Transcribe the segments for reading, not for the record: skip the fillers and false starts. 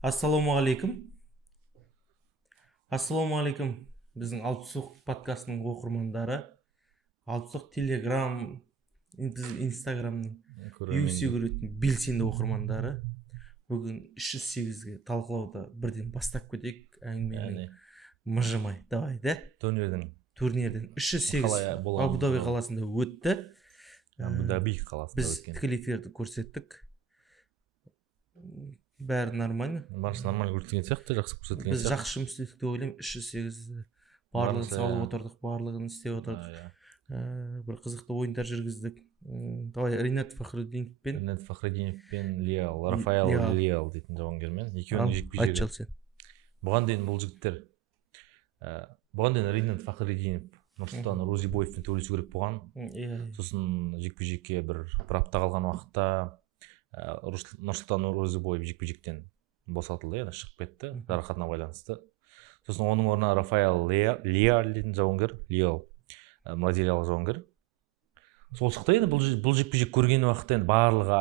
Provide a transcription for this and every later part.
Ассалаумағалейкум. Ассалаумағалейкум. Біздің Алтысоқ подкастының оқырмандары, Алтысоқ Телеграм, Инстаграмның UFC көретін белсенді оқырмандары. Бүгін 308-ге талқылауды бірден бастап кетейік. Әңгімені мыжымай. Давай, да? Турнирдің 308 Абу-Даби қаласында өтті. Абу-Даби қаласында өткен. Біз тікелей эфирді көрсеттік. Бәрі нормально. Барысы нормально көрсеткен сияқты, жақсы көрсеткен сияқты. Біз жақсы жұмыс істедік деп ойлаймын. 308 барлығын салып отырдық, барлығын істеп отырдық. Бір қызықты ойындар жүргіздік. Давай Ринат Фахриддиновпен Рафаэл Лиал дейтін жауынгермен екеуінің жекпе-жегі. Бұған дейін бұл жігіттер Ринат Фахриддинов Нұрсұлтан Розибоевпен төбелесу керек болған. Сосын жекпе-жекке бір апта қалған уақытта Нұрсұлтан Розибоев жекпе-жектен босатылды, яғни шығып кетті, жарақатына байланысты. Сосын оның орнына Рафаэл Лиал дейтін жауынгер, бразилиялық жауынгер. Сол шықты. Енді бұл жекпе-жек көрген уақытта енді барлығы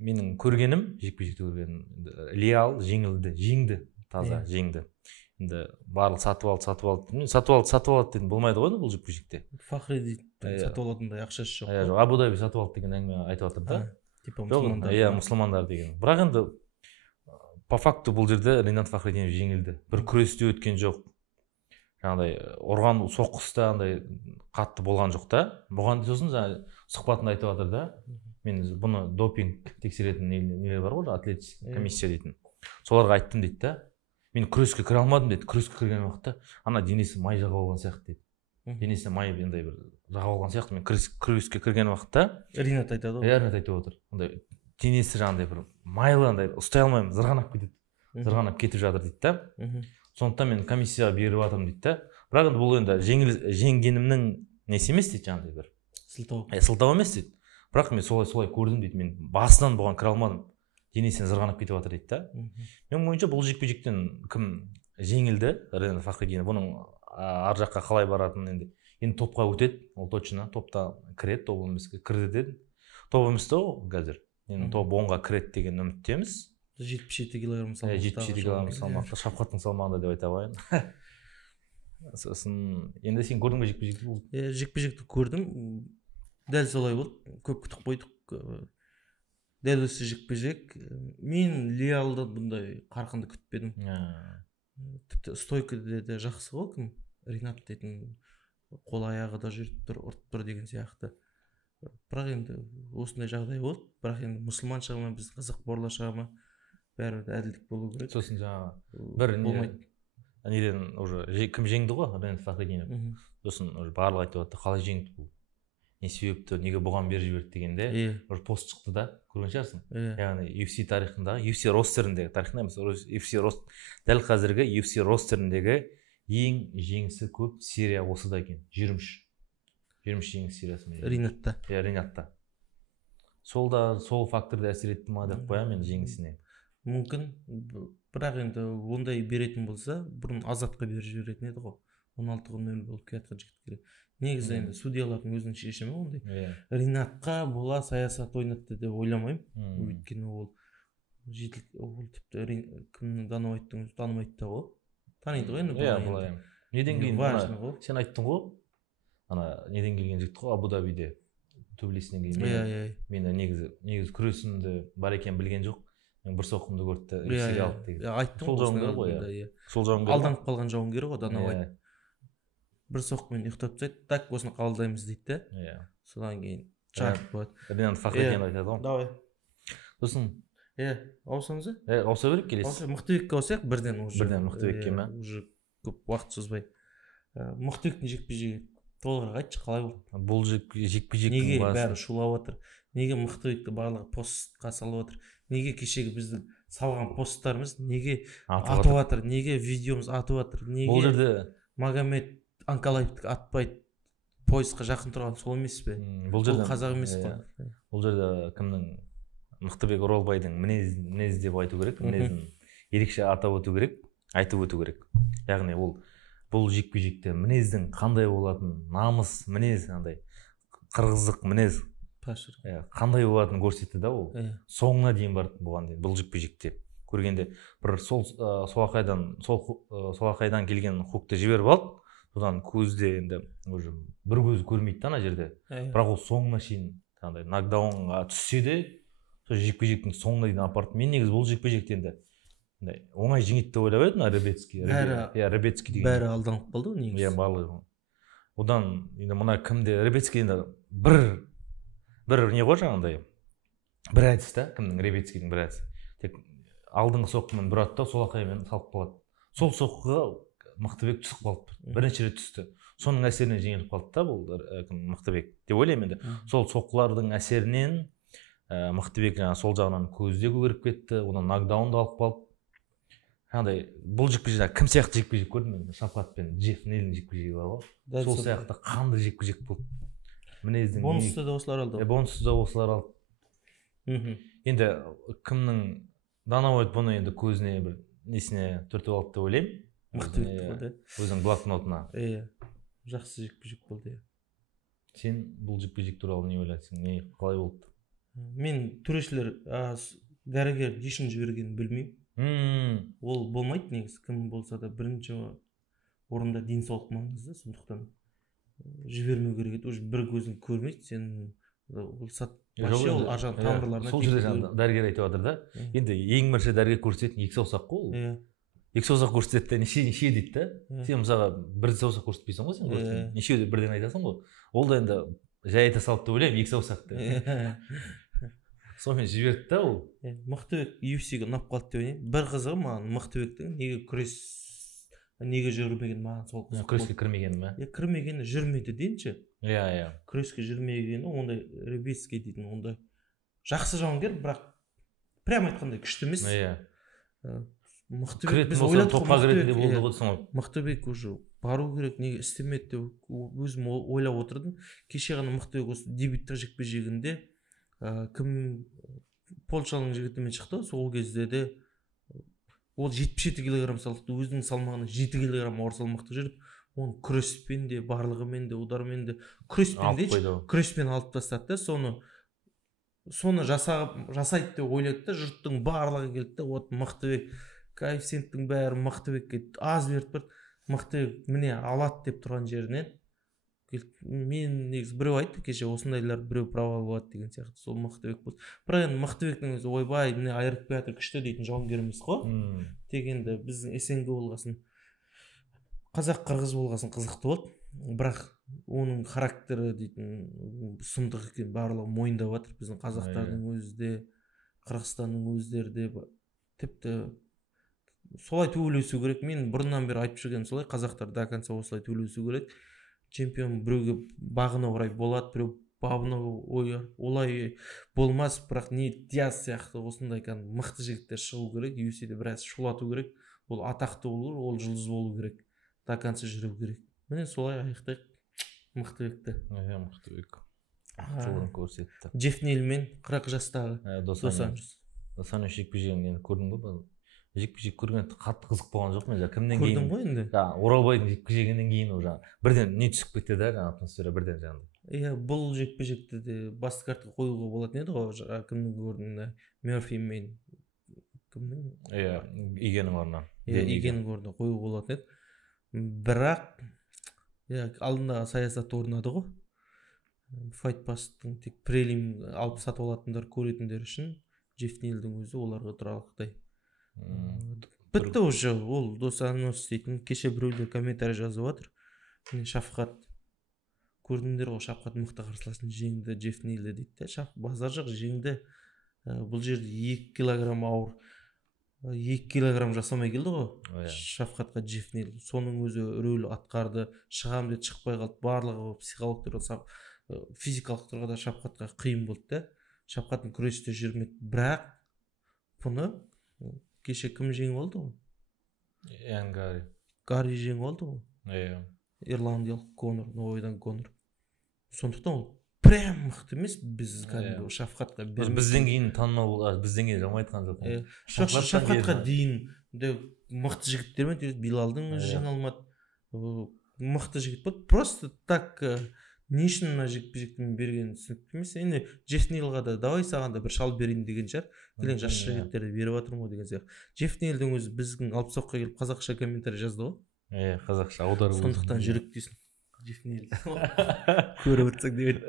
менің көргенім, жекпе-жекті көргенім, Лиал жеңді, таза жеңді. Енді барлық сатып алды дейтін болмайды ғой бұл жекпе-жекте. Фахриддин сатып алатындай ақшасы жоқ. Абу-Даби сатып алды деген әңгіме айтып жатыр да. Мұсылмандар деген. Бірақ енді по факту бұл жерде Ринат Фахриддинов жеңілді. Бір күресте өткен жоқ. Жаңағыдай ұрған соққысы андай қатты болған жоқ та. Бұған сосын жаңа сұхбатында айтып жатыр да. Мен бұны допинг тексеретін нелер бар ғой, атлетик комиссия дейтін. Соларға айттым дейді да. Мен күреске кіре алмадым дейді. Күреске кірген уақытта ана денесі май жағып алған сияқты дейді. Денесі май андай бір жағып алған сияқты. Мен күреске кірген уақытта Ринат айтады ғой. Ринат айтып отыр. Андай денесі жаңағыдай бір майлы андай ұстай алмаймын, зырғанап кетеді. Зырғанап кетіп жатыр дейді да. Сондықтан мен комиссияға беріп жатырмын дейді да. Бірақ енді бұл енді жеңгенімнің несі емес дейді, жаңағыдай бір сылтау емес дейді. Бірақ мен солай көрдім дейді. Мен басынан бұған кіре алмадым. Денесінен зырғанап кетіп жатыр дейді да. Менің ойымша бұл жекпе-жектен кім жеңілді? Ринат Фахриддинов. Бұның ар жаққа қалай баратынын енді топқа өтеді. Ол точно топта кіреді, топ емеске кірді деді. Топ емес та ол қазір. Енді топ 10-ға кіреді деген үміттеміз. 77 килограмм салмақта. 77 килограмм салмақта, Шавқаттың салмағында деп айта қояйын. Сосын енді сен көрдің бе жекпе-жекті? Жекпе-жекті көрдім. Дәл солай болды. Көп күтіп қойдық. Дәл осы жекпе-жек. Мен Лиалды бұндай қарқынды күтпедім. Тіпті стойкада да жақсы ғой кім? Ринат дейтін қол аяғы да жүріп тұр, ұрып тұр деген сияқты. Бірақ енді осындай жағдай болды. Бірақ енді мұсылман шыға ма, біз қазақ бауырлар шыға ма, бәрі әділдік болу керек. Сосын жаңағы бір неден уже кім жеңді ғой, Ринат Фахриддинов. Сосын барлығы айтып жатты, қалай жеңді бұл? Не себепті, неге бұған беріп жіберді дегенде, бір пост шықты да, көрген шығарсың. Яғни UFC тарихындағы, UFC ростеріндегі, тарихында емес, UFC дәл қазіргі UFC ростеріндегі ең жеңісі көп серия осы да екен. 23 жеңіс сериясы. Ринатта. Ринатта. Сол факторды әсер етті ма деп қоямын енді жеңісіне. Мүмкін, бірақ енді ондай беретін болса, бұрын Азатқа беріп жіберетін еді ғой. 16-0 болып кеткен жігіт керек. Негізі енді судьялардың өзінің шешімі ондай. Ринатқа бола саясат ойнатты деп ойламаймын. Өйткені ол тіпті кімнің Данабайттың өзі танымайды да ғой. Таниды ғой енді. Неден кейін сен айттың ғой, неден келген жігіт қой, Абу-Дабиде төбелесінен кейін. Мен негізі күресімді бар екен білген жоқ. Мен бір соққымды көрді UFC-ге алды деген. Айттым ғой. Сол жауынгер. Алданып қалған жауынгер ғой Данабай. Бір соққымен ұйықтап тастайды, так осыны қабылдаймыз дейді де. Содан кейін жарып болады. Ринат Фахриддинов айтады ғой. Давай. Сосын ауысамыз? Ауыса беріп келесіз. Мықтыбекке ауысайық бірден. Бірден Мықтыбекке ме? Уже көп уақыт созбай. Мықтыбектің жекпе-жегі толығырақ айтшы, қалай болды? Бұл жекпе-жектің неге бәрі шулап отыр? Неге Мықтыбекті барлығы постқа салып отыр? Неге кешегі біздің салған посттарымыз неге атып отыр? Неге видеомыз атып отыр? Бұл жерде Магомед Анкалаевтікі атпайды, поисқа жақын тұрған сол емес пе? Бұл қазақ емес қой. Бұл жерде кімнің Мықтыбек Оралбайдың мінез деп айту керек, мінезін ерекше атап өту керек, айтып өту керек. Яғни бұл жекпе-жекте мінездің қандай болатын, намыс мінез, қырғыздық мінез қандай болатынын көрсетті да ол. Соңына дейін барды бұған дейін бұл жекпе-жекте. көргенде бір солақайдан келген хукты жіберіп алды, содан көзде енді уже бір көзі көрмейді ана жерде, бірақ ол соңына шейін жаңағыдай нокдаунға түссе де сол жекпе жектің соңына дейін апарды. Мен негізі бұл жекпе жекті енді оңай жеңеді деп ойлап едім, Ребецкий. Ребецкий деген бәрі алданып қалды ғой негізі. Иә, барлығы. Одан енді мына кімде Ребецкий енді бір не ғой жаңағыдай бір әдіс та, кімнің Ребецкийдің бір әдісі. Тек алдыңғы соққымен бір атты, сол ақаймен салып қалады. Сол соққыға Мықтыбек түсіп қалды. Бірінші рет түсті. Соның әсерінен жеңіліп қалды да бұл Мықтыбек деп ойлаймын енді. Сол соққылардың әсерінен Мықтыбек жаңағы сол жағынан көзде көгеріп кетті, одан нокдаунды алып қалып. Жаңағыдай бұл жекпе-жек кім сияқты жекпе-жек көрдім мен? Шафкат пен Джефф Нейлдің жекпе-жегі бар ғой. Сол сияқты қанды жекпе-жек болды. Мінездің бонусты да осылар алды. Бонусты да осылар алды. Енді кімнің Дана Уайт бұны енді көзіне бір несіне түртіп алды деп ойлаймын. Мықтыбек болды. Өзінің блокнотына. Жақсы жекпе-жек болды. Сен бұл жекпе-жек туралы не ойлайсың? Не қалай болды? Мен төрешілер дәрігер дишін жібергенін білмеймін. Ол болмайды негізі, кім болса да бірінші орында денсаулық маңызды, сондықтан жібермеу керек еді. Уже бір көзін көрмейді, сен ол сат вообще ол аржан тамырларына. Сол жерде дәрігер айтып жатыр да. Енді ең бірінші дәрігер көрсететін екі саусақ қой ол. Екі саусақ көрсетеді де неше дейді да. Сен мысалға бір саусақ көрсетпейсің ғой, сен неше бірден айтасың ғой. Ол да енді жай айта салды деп ойлаймын, екі саусақты. Сонымен жіберді да ол. Мықтыбек UFC-ге ұнап қалды деп ойлаймын. Бір қызығы маған Мықтыбектің неге жүрмегені маған сол қызық. Күреске кірмегені ме? Кірмегені, жүрмейді дейінші. Иә. Күреске жүрмегені, ондай Ребецкий дейтін ондай жақсы жауынгер, бірақ прям айтқандай күшті емес. Мықтыбек біз ойладық қой, Мықтыбек уже бару керек, неге істемеді деп өзім ойлап отырдым. Кеше ғана Мықтыбек осы дебюттік жекпе-жегінде кім Польшаның жігітімен шықты, сол кезде де ол 77 килограмм салықты, өзінің салмағына 7 килограмм ауыр салмақты жүріп, оны күреспен де, барлығымен де, удармен де, күреспен алып тастады да, соны жасайды деп ойлады да, жұрттың барлығы келді да, вот Мықтыбек, коэффициенттің бәрі Мықтыбекке аз беріп бір, Мықтыбек міне алады деп тұрған жерінен мен негізі біреу айтты кеше, осындайлар біреу провал болады деген сияқты, сол Мықтыбек болды. Бірақ енді Мықтыбектің өзі ойбай міне айырып бәрі күшті дейтін жауынгер емес қой. Тек енді біздің СНГ болғасын, қазақ қырғыз болғасын қызықты болды. Бірақ оның характері дейтін сұмдық екен барлығы мойындап жатыр. Біздің қазақтардың өзі де, Қырғызстанның өздері де тіпті солай төбелесу керек. Мен бұрыннан бері айтып жүрген солай, қазақтар до конца осылай төбелесу керек. Чемпион біреуге бағына орай болады, біреу бабына олай болмас, бірақ не Диас сияқты осындай мықты жігіттер шығу керек, UFC-де біраз шулату керек, ол атақты болу керек, ол жұлдыз болу керек, до конца жүру керек. Міне солай аяқтайық Мықтыбекті. Мықтыбек жолын көрсетті. Джефф Нейлмен 40 жастағы Дос Анюш жекпе-жегін көрдің бе? Жекпе-жек көрген қатты қызық болған жоқ мен. Кімнен кейін? Көрдім ғой енді. Оралбайдың жекпе-жегінен кейін уже бірден не түсіп кетті да, атмосфера бірден жаңағыдай. Бұл жекпе-жекті де басты картқа қоюға болатын еді ғой, кімнің орнына? Мерфи мен кімнің? Игенің орнына. Игенің орнына қоюға болатын еді. Бірақ алдында саясат орнады ғой. Fight Pass-тың тек прелим алып сатып алатындар көретіндер үшін Джефф Нейлдің өзі оларға тұрарлықтай. Бітті уже, ол Дос Анюш дейтін кеше біреулер комментарий жазып жатыр. Шафкат көрдіңдер ғой, Шафкат мықты қарсыласын жеңді, Джефф Нейлді дейді. Базар жоқ, жеңді. Бұл жерде 2 килограмм ауыр, 2 килограмм жасамай келді ғой Шафкатқа Джефф Нейл. Соның өзі рөлі атқарды, шығам деп шықпай қалды. Барлығы психологтар, физикалық тұрғыда Шафкатқа қиын болды да. Шафкаттың күресте жүрмеді. Бірақ бұны кеше кім жеңіп алды ғой? Гарри жеңіп алды ғой. Ирландиялық Конор, Новойдан Конор. Сондықтан ол прям мықты емес, біз Шафкатқа бізден кейін танымал болды, бізден кейін жамай айтқан жоқ. Шафкатқа дейін мықты жігіттермен Билалдың жеңе алмады. Мықты жігіт болды. Просто так не үшін мына жекпе жектің бергенін түсінікті емес. Енді Джефф Нейлға да давай саған да бір шал берейін деген шығар, келең жас жігіттерді беріп жатырмын ғой деген сияқты. Джефф Нейлдің өзі біздің алпысоққа келіп қазақша комментарий жазды ғой. Қазақша аударып. Сондықтан жүрек дейсің Джефф Нейл көріп отырсаң деп еді.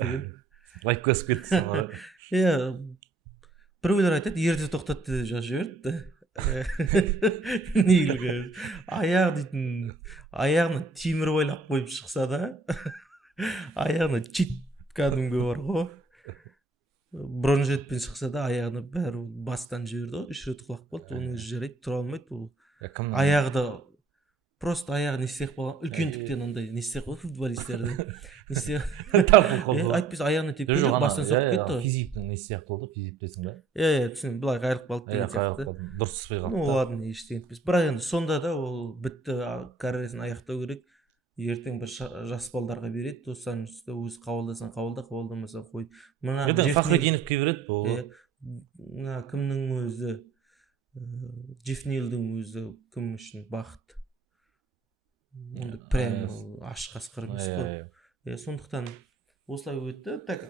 Лайк басып кетті соңғы. Біреулер айтады ерте тоқтатты деп жазып жіберді. Нейлге аяқ дейтін аяғына темір байлап қойып шықса да аяғына чит кәдімгі бар ғой, бронежилетпен шықса да аяғына бәрі бастан жіберді ғой, 3 рет құлап қалды. Оның өзі жарайды, тұра алмайды. Ол аяғы да просто аяғы не істеп қалған, үлкендіктен андай не істеп қалды футболистерді. Айтпайсың аяғына тиіп кетті, бастан соғып кетті. Физиптің не сияқты болды, физиптесің ба? Түсінемін, былай қайырып қалды деген сияқты. Дұрыс түспей қалды. Ладно, ештеңе етпес. Бірақ енді сонда да ол бітті, карьерасын аяқтау керек. Ертең бір жас балдарға береді, достарын үсті өзі қабылдасаң қабылда, қабылдамасаң қой. Ертең Фахриддиновке береді бұл. Кімнің өзі, Джефф Нейлдің өзі кім үшін бақыт. Прям ашық асқар емес қой. Сондықтан осылай өтті. Так,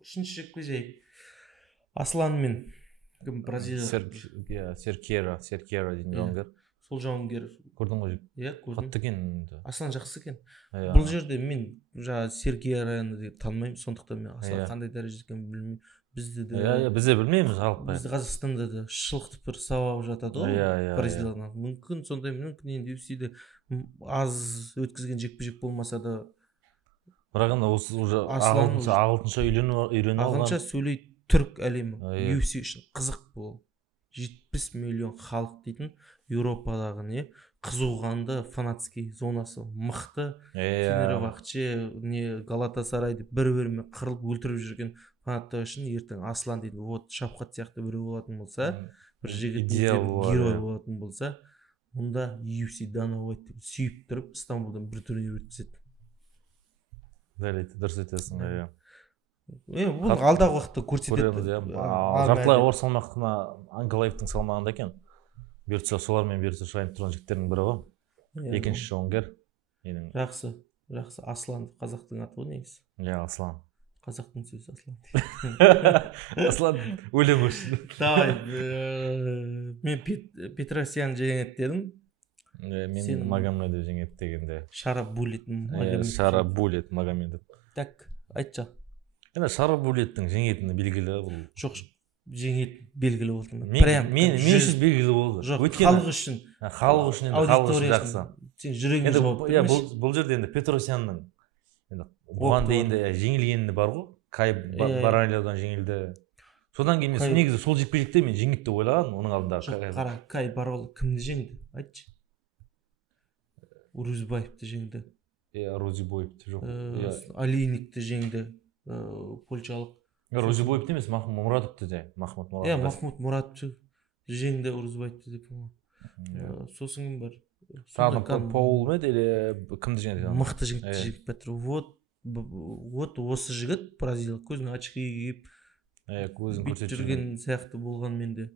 үшінші жекпе-жек Аслан мен Бразилия. Серкера деген жауынгер. Сол жауынгер көрдің ғой? Көрдім. Қатты екен. Аслан жақсы екен. Бұл жерде мен жаңа Серкераны танымаймын, сондықтан мен Аслан қандай дәрежеде екенін білмеймін. Бізде де білмейміз жалпы. Бізде Қазақстанда да шылықтып бір сабап жатады ғой Бразилиядан. Мүмкін сондай, мүмкін енді UFC-де аз өткізген жекпе-жек болмаса да. Бірақ енді осы уже ағылшынша үйреніп алған. Ағылшынша сөйлейді түрік әлемі. UFC үшін қызық бұл. 70 миллион халық дейтін Еуропадағы не қызуғанды фанатский зонасы мықты. Фенербахче, не Галатасарай деп бір-бірімен қырылып өлтіріп жүрген фанаттар үшін ертең Аслан дейтін вот Шапқат сияқты біреу болатын болса, бір жігіт герой болатын болса, онда UFC Dana White деп сүйіп тұрып Стамбулдан бір турнир өткізеді. Дұрыс айтасың. Бұл алдағы уақытта көрсетеді. Жартылай ауыр салмақтына Анкалаевтың салмағында екен. Бұйыртса солармен бұйыртса шығайын тұрған жігіттердің бірі ғой. Екінші жауынгер. Жақсы. Аслан қазақтың аты ғой негізі. Аслан. Қазақтың сөзі Аслан. Аслан өлең өшсін. Мен Петросян жеңеді дедім. Мен Магомедов жеңеді дегенде. Шарабулет Магомедов. Так, айтшы. Шарабулеттің жеңетіні белгілі бұл. Жоқ, жеңет белгілі болды. Мен үшін белгілі болды. Жоқ, халық үшін. Халық үшін енді халық үшін жақсы. Сен жүрегің жауап бермеш. Бұл жерде енді Петросянның бұған дейін де жеңілгені бар ғой. Кай Бараниядан жеңілді. Содан кейін мен негізі сол жекпе-жекте мен жеңеді деп ойлағанмын оның алдында. Қара, Кай Барол кімді жеңді? Айтшы. Урузбаевты жеңді. Розибоевты жоқ. Алиникті жеңді. Польшалық. Розибоевті емес, Махмуд Мұратовты де. Махмуд Мұратовты жеңді Урузбаевты деп. Сосын кім бар? Паул мед или кімді жеңді? Мықты жігітті жеңіп бәтір. Вот осы жігіт Бразилия көзіне очки киіп бүйтіп жүрген сияқты болған менде.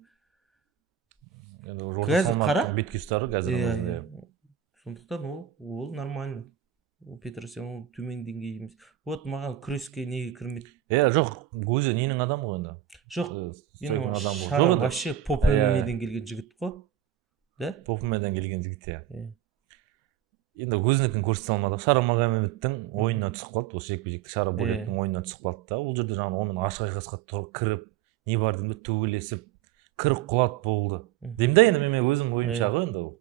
Қара бетке ұстары қазір. Сондықтан ол нормально. Петросян төмен деңгей емес. Вот маған күреске неге кірмеді? Жоқ, өзі ненің адамы ғой енді. Жоқ, Шара вообще поп ММА-ден келген жігіт қой. Да? Поп ММА-ден келген жігіт, енді өзінікін көрсете алмады. Шара Магомедовтың ойынына түсіп қалды, осы жекпе-жекте Шара Булеттің ойынына түсіп қалды да. Ол жерде жаңағы онымен ашық айқасқа кіріп, не бар деймін, төбелесіп, кіріп құлат болды. Деймін да енді мен өзім ойымша ғой енді ол.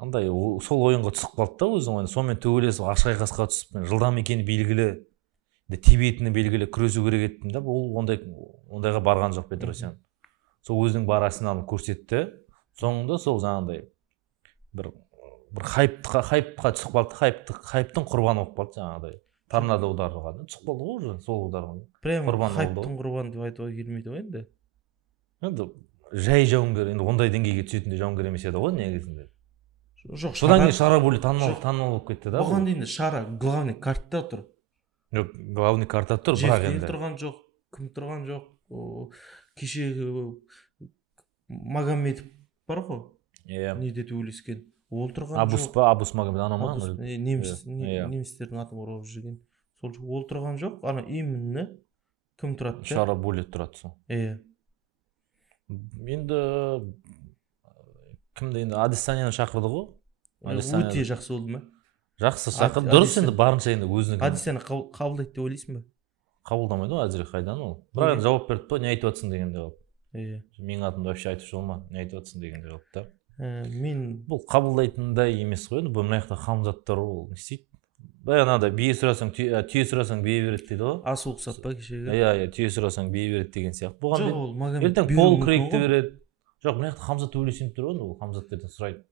Андай сол ойынға түсіп қалды да өзінің ойын. Сонымен төбелесіп ашық айқасқа түсіп, жылдам екені белгілі, тебетіні белгілі күресу керек еттім да. Ол ондайға барған жоқ Петросян. Сол өзінің бар арсеналын көрсетті. Соңында сол жаңағыдай бір хайпқа түсіп қалды. Хайптың құрбаны болып қалды жаңағыдай. Торнадо удары түсіп қалды ғой уже сол ударға. Прямо хайптың құрбаны деп айтуға келмейді ғой енді. Енді жай жауынгер, енді ондай деңгейге түсетіндей жауынгер емес еді ғой негізінде. Жоқ, содан кейін Шара Булет танымал болып кетті да. Оған дейін Шара главный картта тұр. Жоқ, главный картта тұр, бірақ енді. Жефтен тұрған жоқ, кім тұрған жоқ. Кеше Магомедов бар ғой. Неде төбелескен. Отырған Абус жоқ. па, Абус Магомед ана ма? Немістердің атын орап жүрген. Сол отырған жоқ, ана именно кім тұрады? Шара Булет тұрады сол. Енді кімді енді Адесанияны шақырды ғой. Өте жақсы болды ма? Жақсы шақырды. Дұрыс, енді барынша енді өзінің. Адесаны қабылдайды деп ойлайсың ба? Қабылдамайды ғой әзірге қайдан ол. Бірақ енді жауап берді па, не айтып жатсың дегенде қалып. Менің атымды вообще айтып жолма, не айтып жатсың дегенде қалып та. Мен бұл қабылдайтындай емес қой енді. Бұл мына жақта хамзаттар ол не істейді? Баяғыда бие сұрасаң, түйе сұрасаң бие береді дейді ғой. ас ұқсап па кешегі? Иә, түйе сұрасаң бие береді деген сияқты. Жоқ, ол Магомед ертең Пол Крейгті береді. Жоқ, мына жақта Хамзат ойлесем тұр ғой, ол Хамзаттардан сұрайды.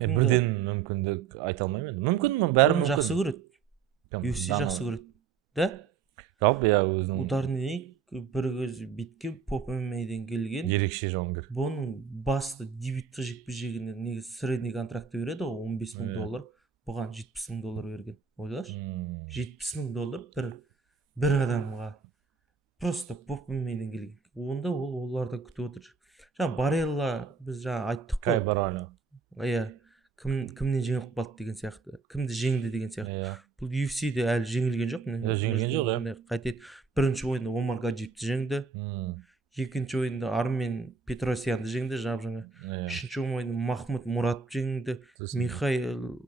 Бірден мүмкіндік айта алмаймын енді. Мүмкін бәрі мүмкін. Жақсы көреді. UFC жақсы көреді. Да? Жалпы иә өзінің ударный бір көз битке ММА-ден келген. Ерекше жауынгер. Бұның басты дебюттік жекпе-жегіне негізі средний контракты береді ғой, $15,000. Бұған $70,000 берген. Ойлашы. $70,000 бір адамға. Просто ММА-ден келген. Онда оларды күтіп отыр. Жаңа Барелла біз жаңа айттық қой. Кай Барелла. Иә. Кімнен жеңіліп қалды деген сияқты. Кімді жеңді деген сияқты. Бұл UFC-де әлі жеңілген жоқ. Жеңілген жоқ, иә. Қайтеді. Бірінші ойында Омар Гаджиевті жеңді. Екінші ойында Армен Петросянды жеңді, жаңа. Үшінші ойында Махмуд Мурат жеңді. Михаил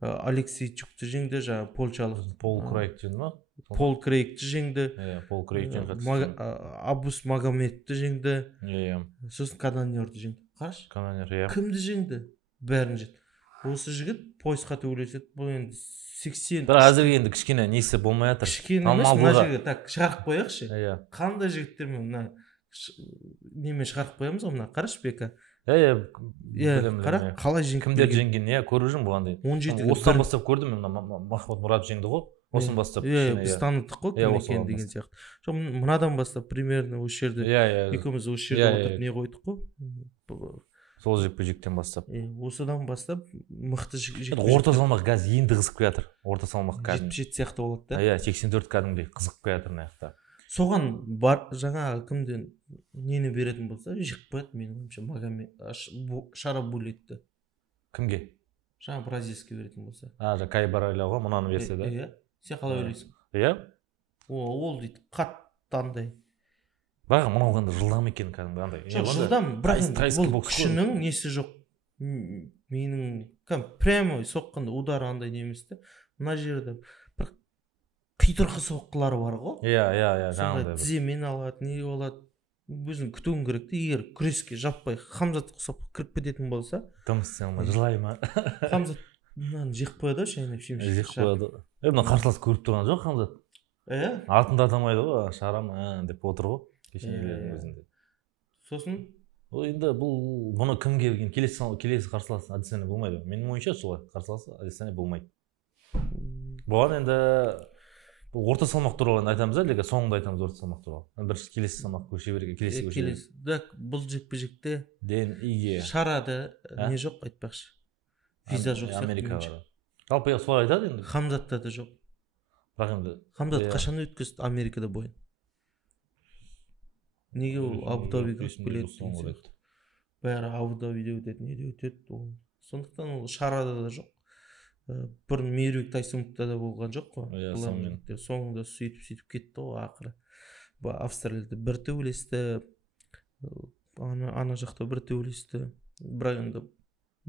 Алексейчукті жеңді, жаңа польшалық. Пол Крейгті жеңді ма? Пол Крейгті жеңді. Пол Крейгті жеңді. Абус Магомедті жеңді. Сосын Канонерді жеңді. Қараш? Канонер, иә. Кімді жеңді? Бәрін жеңді. Осы жігіт поясқа төбелеседі. Бұл енді 80. Бірақ әзірге енді кішкене несі болмай жатыр. Кішкене емес, мына жерге так шығарып қояқшы. Қандай жігіттермен мына немен шығарып қоямыз ғой, мына қараш Бека. Қара қалай жеңіп кімдер жеңген, көріп жүрмін бұғандай. 17-ге осыдан бастап көрдім мен, Махмуд Мурат жеңді ғой. Осыдан бастап. Біз таныдық қой кім екен деген сияқты. Жоқ, мынадан бастап примерно осы жерде екеуміз осы жерде отырып не қойдық қой. Сол жекпе-жектен бастап. Осыдан бастап мықты жекпе-жек. Орта салмақ қазір енді қызып келатыр. Орта салмақ қазір 77 сияқты болады да. 84 кәдімгідей қызып келатыр мына жақта. Соған бар жаңа кімден нені беретін болса жек қояды менің ойымша Магомед Шара Булетті. Кімге? Жаңа бразильский беретін болса. Кай Бареллаға мынаны берсе да. Иә. Сен қалай ойлайсың? Иә. Ол дейді қатты андай. Бірақ мынау қандай жылдам екен кәдімгі. Жоқ, жылдам, бірақ бұл күшінің несі жоқ. Менің прямой соққанда удары андай неместі. Мына жерде бір қитұрқы соққылары бар ғой. Иә, жаңағыдай. Тіземен алады, не болады. Өзің күтуің керек те, егер күреске жаппай Хамзат ұқсап кіріп кететін болса. Дым істей алмай, жылай ма? Хамзат мынаны жек қояды, шайнап шемшек. Жек қояды. Мына қарсылас көріп тұрған жоқ Хамзат. Атын да атамайды ғой, Шарам деп отыр ғой. Сосын енді бұны кімге берген келесі қарсылас Адесanya болмайды. Менің ойымша солай қарсыласы Адесanya болмайды. Бұған енді орта салмақ туралы айтамыз әлде соңында айтамыз орта салмақ туралы. Бір келесі салмақ көше берген, келесі көше берген. Бұл жекпе-жекте Иге Шарада не жоқ айтпақшы. Виза жоқ Америкаға. Жалпы солай айтады енді. Хамзатта да жоқ. Бірақ енді Хамзат қашан өткізді Америкада бойын? Неге ол Абу-Дабиге біледі деген сияқты. Бәрі Абу-Дабиде өтеді, неде өтеді. Сондықтан ол Шарада да жоқ. Бұрын Мейрюк Тайсоновта да болған жоқ қой. Соңында сөйтіп кетті ғой ақыры. Австралияда бір төбелесті, ана жақта бір төбелесті. Бірақ енді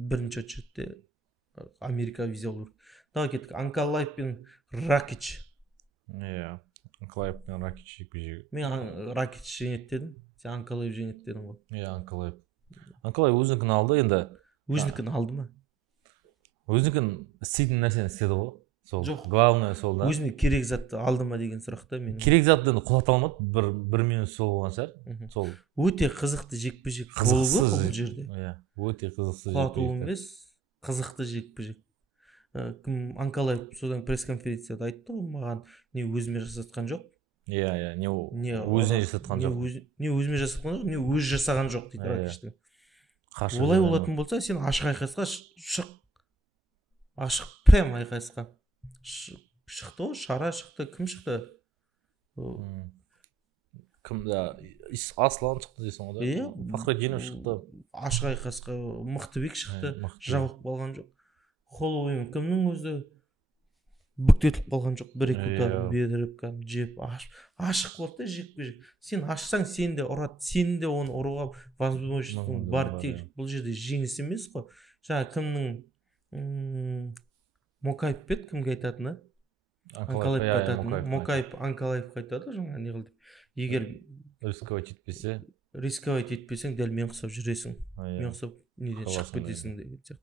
бірінші очередте Америка виза алу керек. Давай кеттік. Анкалаев пен Ракич. Анкалаев пен Ракич жекпе-жегі. Мен Ракич жеңеді дедім. Сен Анкалаев жеңеді дедің ғой. Анкалаев. Анкалаев өзінікін алды енді. Өзінікін алды ма? Өзінікін істейтін нәрсені істеді ғой. Жоқ. Главное сол да. Өзіне керек затты алды ма деген сұрақта мен. Керек затты енді құлата алмады. бір минут сол болған шығар. Сол. Өте қызықты жекпе-жек болды бұл жерде. Өте қызықты жекпе-жек. Құлату емес, қызықты жекпе-жек. Кім Анкалаев содан пресс-конференцияда айтты ғой, маған не өзіме жасатқан жоқ. Не өзіне жасатқан жоқ. Не өзіме жасатқан жоқ, не өзі жасаған жоқ дейді Ракиштің. Олай болатын болса, сен ашық айқасқа шық. Ашық прям айқасқа шықты ғой, Шара шықты, кім шықты? Кім да Аслан шықты дейсің ғой да. Иә, Фахретдинов шықты. Ашық айқасқа Мықтыбек шықты, жабылып қалған жоқ. Холлоуэй кімнің өзі бүктетіліп қалған жоқ, бір-екі ұтарын беріп жеп ашық болды да жекпе-жек. Сен ашсаң сен де ұрады, сен де оны ұруға возможностың бар. Тек бұл жерде жеңіс емес қой. Жаңа кімнің Мокаев пе еді, кімге айтатыны? Анкалаевқа айтатыны. Мокаев Анкалаевқа айтады жаңа не қылды. Егер рисковать етпесең, дәл мен құсап жүресің. Мен құсап неден шығып кетесің деген сияқты.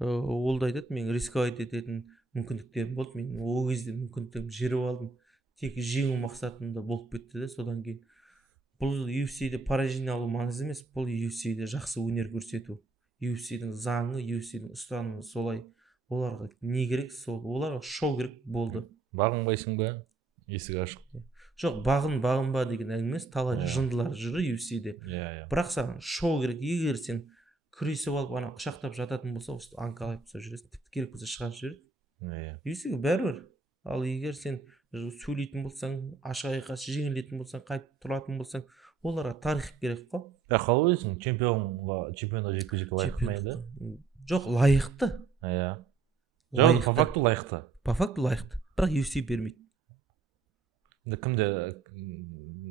Ол да айтады, мен рисковать ететін мүмкіндіктерім болды, мен ол кезде мүмкіндігімді жіберіп алдым, тек жеңу мақсатында болып кетті де. Содан кейін бұл UFC-де поражение алу маңызды емес, бұл UFC-де жақсы өнер көрсету. UFC-дің заңы, UFC-дің ұстанымы солай. Оларға не керек, оларға шоу керек болды. Бағынбайсың ба? Есік ашық. Жоқ, бағынба деген әңгіме емес, талай жындылар жүр UFC-де. Бірақ саған шоу керек. Егер сен күресіп алып ана құшақтап жататын болса, Анкалаев ұстап жүресің, тіпті керек болса шығарып жібереді. UFC-ге бәрібір. Ал егер сен сөйлейтін болсаң, ашық айқас жеңілетін болсаң, қайтып тұратын болсаң, оларға тарих керек қой. Қалай ойлайсың, чемпионға жекпе-жек лайық ма еді? Жоқ, лайықты. Жоқ, по факту лайықты. По факту лайықты. Бірақ UFC бермейді. Кімде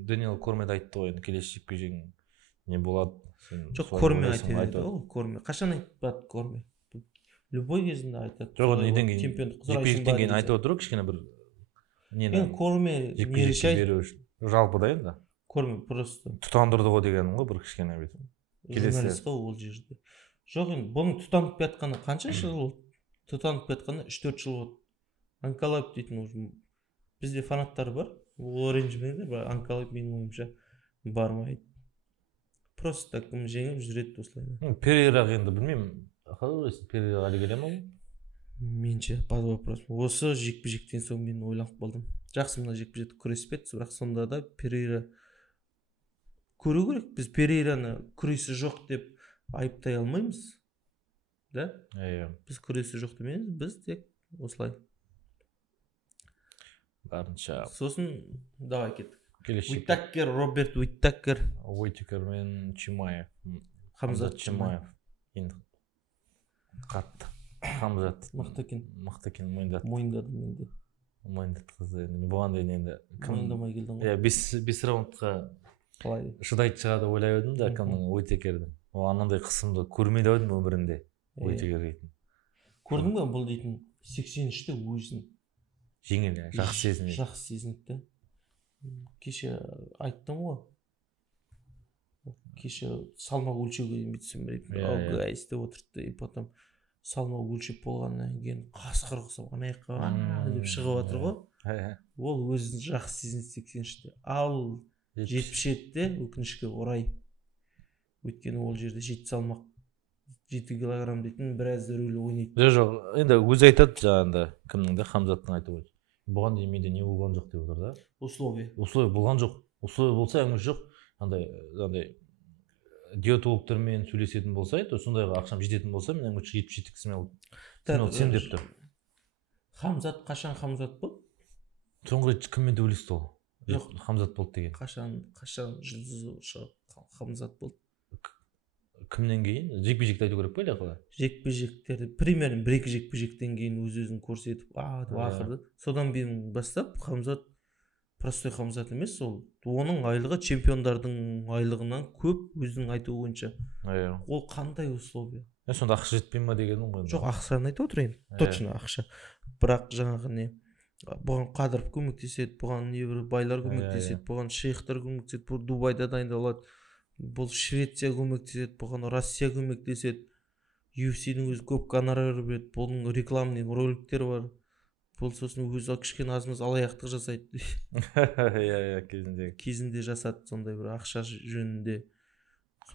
Дэниел Кормед айтты ғой, келесі жекпе-жегің не болады? Жоқ, Корме айтады ғой, Корме. Қашан айтпады Корме? Любой кезінде айтады. Жоқ, неден кейін жекпе-жектен кейін айтып отыр ғой, кішкене бір нені Корме не решает? Жалпы да енді. Корме просто тұтандырды ғой дегенім ғой, бір кішкене бүйтіп. Журналист қой ол жерде. Жоқ, енді бұның тұтанып кетқаны қанша жыл болды? Тұтанып кетқаны 3-4 жыл болды. Анкалаев дейтін бізде фанаттар бар, ол ренжімеңдер, бірақ Анкалаев менің ойымша бармайды. Просто кім жеңіп жүреді осылай. Перейраға енді білмеймін, қалай ойлайсың, Перейраға әлі келе ме ол? Менше под вопрос. Осы жекпе-жектен соң мен ойланып қалдым. Жақсы, мына жекпе-жекті күреспеді, бірақ сонда да Перейра көру керек. Біз Перейраны күресі жоқ деп айыптай алмаймыз. Да? Біз күресі жоқ демейміз, біз тек осылай. Барынша. Сосын давай кеттік. Уитакер, Роберт Уитакер. Уитакер мен Чимаев. Хамзат Чимаев. Енді қатты. Хамзат. Мықты екен. Мойындадым менде. Мойындатқызды енді. Бұған дейін енді. Мойындамай келдің ғой. Бес раундқа шыдайды шығады ойлай едім да, кімнің Уитакердің. Ол анандай қысымды көрмейді едім өмірінде. Уитакер дейтін. Көрдің бе бұл дейтін 83-те өзін жеңіл, жақсы сезінді. Кеше айттым ғой. Кеше салмақ өлшеуге емейтсім гайс деп отырды. И потом салмақ өлшеп болғаннан кейін қасқыр құсап анаяққа деп шығып жатыр ғой. Ол өзін жақсы сезінді 83-те. Ал 77-те өкінішке орай. Өйткені ол жерде 7 салмақ 7 килограмм дейтін біраз рөл ойнайды. Жоқ, енді өзі айтады жаңағында, кімнің де Хамзаттың айтып отыр. Бұған дейін менде не болған жоқ деп отыр да. Условие болған жоқ. Условие болса әңгіме жоқ. Андай диетологтармен сөйлесетін болса, сондайға ақшам жететін болса, мен әңгіме 77 кісімен сен депті. Хамзат қашан Хамзат болды? Соңғы рет кіммен төбелесті ол? Жоқ, Хамзат болды деген. Қашан жұлдызы шығып Хамзат болды? Кімнен кейін? Жекпе-жекті айту керек пе әлі қалай? Жекпе-жектерді примерно 1-2 жекпе-жектен кейін өз-өзін көрсетіп, ақырды. Содан кейін бастап Хамзат простой Хамзат емес, ол оның айлығы чемпиондардың айлығынан көп өзінің айтуы бойынша. Ол қандай условия? Сонда ақша жетпей ма дегенім ғой? Жоқ, ақшаны айтып отырайын. Точно ақша. Бірақ жаңағы не? Бұған Қадыров көмектеседі, бұған небір байлар көмектеседі, бұған шейхтар көмектеседі, бұл Дубайда дайындалады. Бұл Швеция көмектеседі, бұған Россия көмектеседі. UFC-дің өзі көп гонорар береді, бұның рекламный роликтері бар. Бұл сосын өзі кішкене аз-маз алаяқтық жасайды. Кезінде жасады сондай бір ақша жөнінде.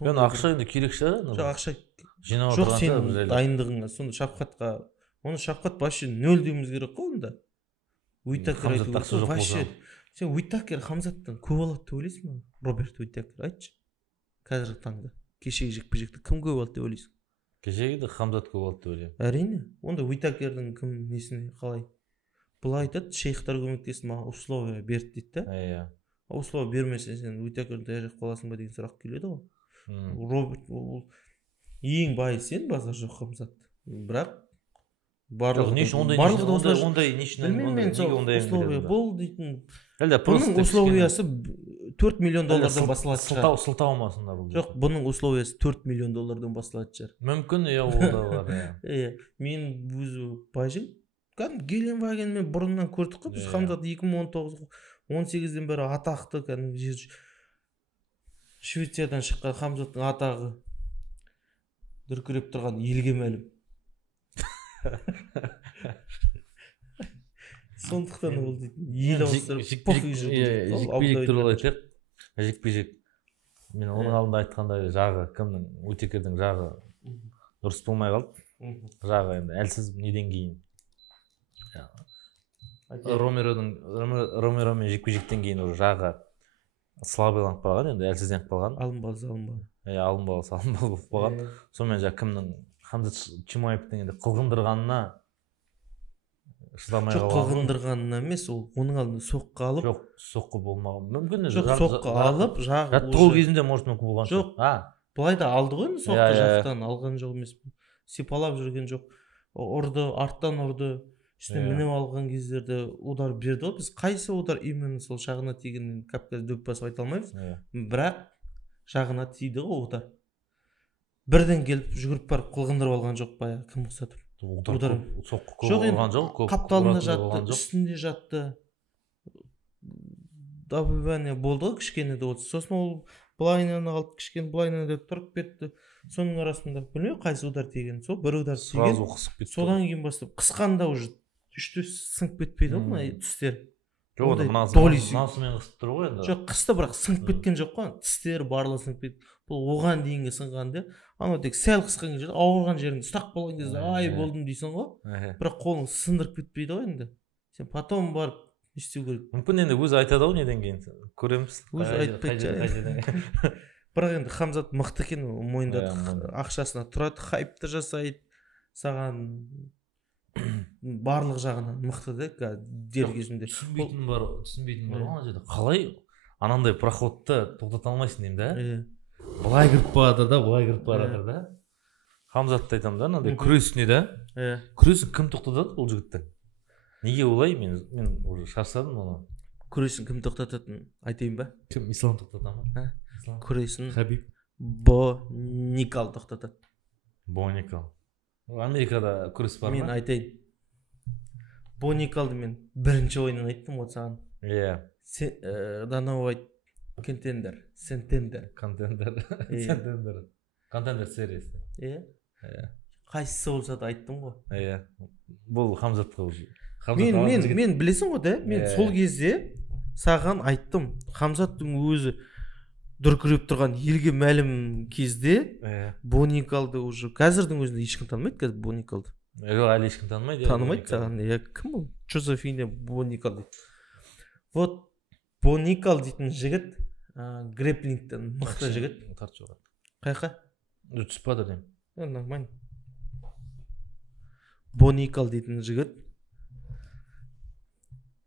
Ақша енді керек шығар? Жоқ, ақша жоқ, сенің дайындығыңа, сонда Шапқатқа, оны Шапқат вообще 0 деуіміз керек қой онда. Уитакер айту керек, вообще. Сен Уитакер Хамзаттан көп алады деп ойлайсың ба? Роберт Уитакер, айтшы. Қазіргі таңда кешегі жекпе-жекті кім көп алды деп ойлайсың? Кешегі Хамзат көп алды деп ойлаймын. Әрине. Онда Уитакердің кім несіне қалай? Бұл айтады, шейхтар көмектесті, маған условия берді дейді да. условия бермесең сен өйтекерден таяқ қаласың ба деген сұрақ келеді ғой. Роберт ол ең бай сен базар жоқ Хамзат. Бірақ барлығы условия бол дейтін. Бұның условиясы 4 миллион доллардан басылады шығар. Сылтау ма сонда бұл? Жоқ, бұның условиясы 4 миллион доллардан басылады шығар. Мүмкін, иә, ол да бар. Мен өзі бай жігіт. Кәдімгі Геленвагенмен бұрыннан көрдік қой біз. Хамзат 2018-ден бері атақты, кәдімгі Швециядан шыққан Хамзаттың атағы дүркіреп тұрған елге мәлім. Сондықтан ол дейтін ел ауыстырып похуй жүрді. Жекпе-жек туралы айтайық. Жекпе-жек. Мен оның алдында айтқандай жағы кімнің, Өтекердің жағы дұрыс болмай қалды. Жағы енді әлсіз неден кейін. Ромеромен жекпе-жектен кейін жағы слабыйланып қалған, енді әлсізденіп қалған. Алынбалы болып қалған. Сонымен жаңа кімнің Хамзат Чимаевтың енді қылғындырғанына шыдамай қалған. Жоқ, қылғындырғанына емес, ол оның алдында соққы алып. Жоқ, соққы болмаған. Мүмкін жоқ, соққы алып, жағы жаттығу кезінде может мүмкін болған жоқ. Былай да алды ғой, соққы жақтан алған жоқ емес. Сипалап жүрген жоқ. Ұрды, арттан ұрды. Үстіне мініп алған кездерде удар берді ғой. Біз қайсы удар именно сол жағына тигенін кәп-кәз дөп басып айта алмаймыз. Бірақ жағына тиді ғой удар. Бірден келіп жүгіріп барып қылғындырып алған жоқ па, кім ұқсатып? Удар соққы көп болған жоқ, көп қапталында жатты, үстінде жатты. Добивание болды ғой кішкене де отыр. Сосын ол былайынан қалды, кішкене былайынан да тұрып кетті. Соның арасында білмеймін қайсы удар тиген. Сол бір удар тиген. Содан кейін бастап қысқанда уже үште сынып кетпейді ғой мына тістер. Жоқ, мынасымен қысып тұр ғой енді. Жоқ, қысты, бірақ сынып кеткен жоқ қой. Тістері барлығы сынып кетті. Бұл оған дейінгі сынғанда, анау тек сәл қысқан кезде, ауырған жеріңді ұстап қалған кезде ай болдым дейсің ғой. Бірақ қолың сындырып кетпейді ғой енді. Сен потом барып не істеу керек. Мүмкін енді өзі айтады ғой неден кейін. Көреміз. Өзі айтпайды. Бірақ енді Хамзат мықты екен, мойындады, ақшасына тұрады, хайпты жасайды, саған барлық жағынан мықты да, дер кезінде. Түсінбейтін бар ғой ана жерде. Қалай анандай проходты тоқтата алмайсың деймін да? Былай кіріп баратыр да, былай кіріп баратыр да. Хамзатты айтамын да, анандай күресіне да. Күресін кім тоқтатады бұл жігіттің? Неге олай? Мен уже шаршадым оны. Күресін кім тоқтататын айтайын ба? Кім? Ислам тоқтата ма? Күресін Хабиб Боникал тоқтатады. Боникал. Америкада күрес бар ма? Мен айтайын. Боникалды мен бірінші ойынан айттым ғой саған. Иә. Дановайт контендер, сентендер. Контендер сериясы. Иә. Қайсысы болса да айттым ғой. Иә. Бұл Хамзатқа уже. Мен білесің ғой да, мен сол кезде саған айттым. Хамзаттың өзі дүркіреп тұрған елге мәлім кезде Боникалды уже қазірдің өзінде ешкім танымайды, қазір Боникалды. Жоқ, әлі ешкім танымайды. Танымайды саған. Кім ол? Жозефина Боникал дейді. Вот Боникал дейтін жігіт грэплингтен мықты жігіт. Тарт жоғар. Қайқа? Түспады деймін. Нормально. Боникал дейтін жігіт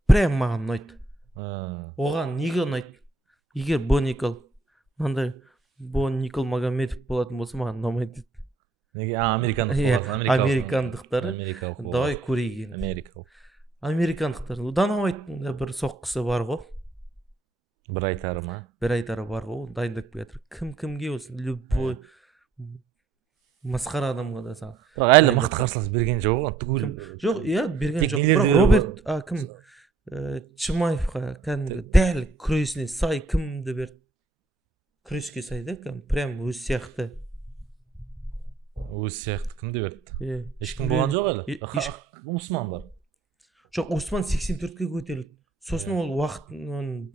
прям маған ұнайды. Оған неге ұнайды? Егер Боникал мынандай Боникал Магомедов болатын болса маған ұнамайды дейді. Неге? Американдық болатын. Американдықтар. Давай көрейік енді. Американдықтар. Дановайттың да бір соққысы бар ғой. Бір айтары ма? Бір айтары бар ғой. Дайындап келатыр. Кім-кімге болсын, любой масқара адамға да саған. Бірақ әлі мықты қарсылас берген жоқ оған. Түгел. Жоқ, иә, берген жоқ. Бірақ Роберт, кім? Чимаевқа кәдімгі дәл күресіне сай кімді берді? Күреске сай да, прям өз сияқты. Өз сияқты кімді берді? Ешкім болған жоқ әлі? Усман бар. Жоқ, Усман 84-ке көтерілді. Сосын ол уақытын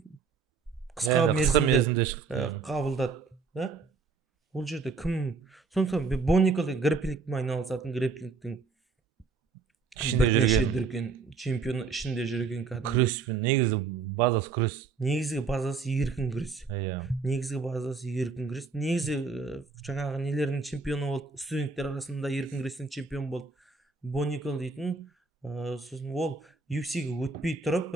қысқа мерзімде қабылдады. Ол жерде кім? Сондықтан Боникалдың грэпплингпен айналысатын, грэпплингтің бірнеше дүркін чемпионы ішінде жүрген кәдімгі. Күреспен, негізі базасы күрес. Негізгі базасы еркін күрес. Негізгі базасы еркін күрес. Негізі жаңағы нелердің чемпионы болды, студенттер арасында еркін күрестен чемпион болды. Боникал дейтін, сосын ол UFC-ге өтпей тұрып,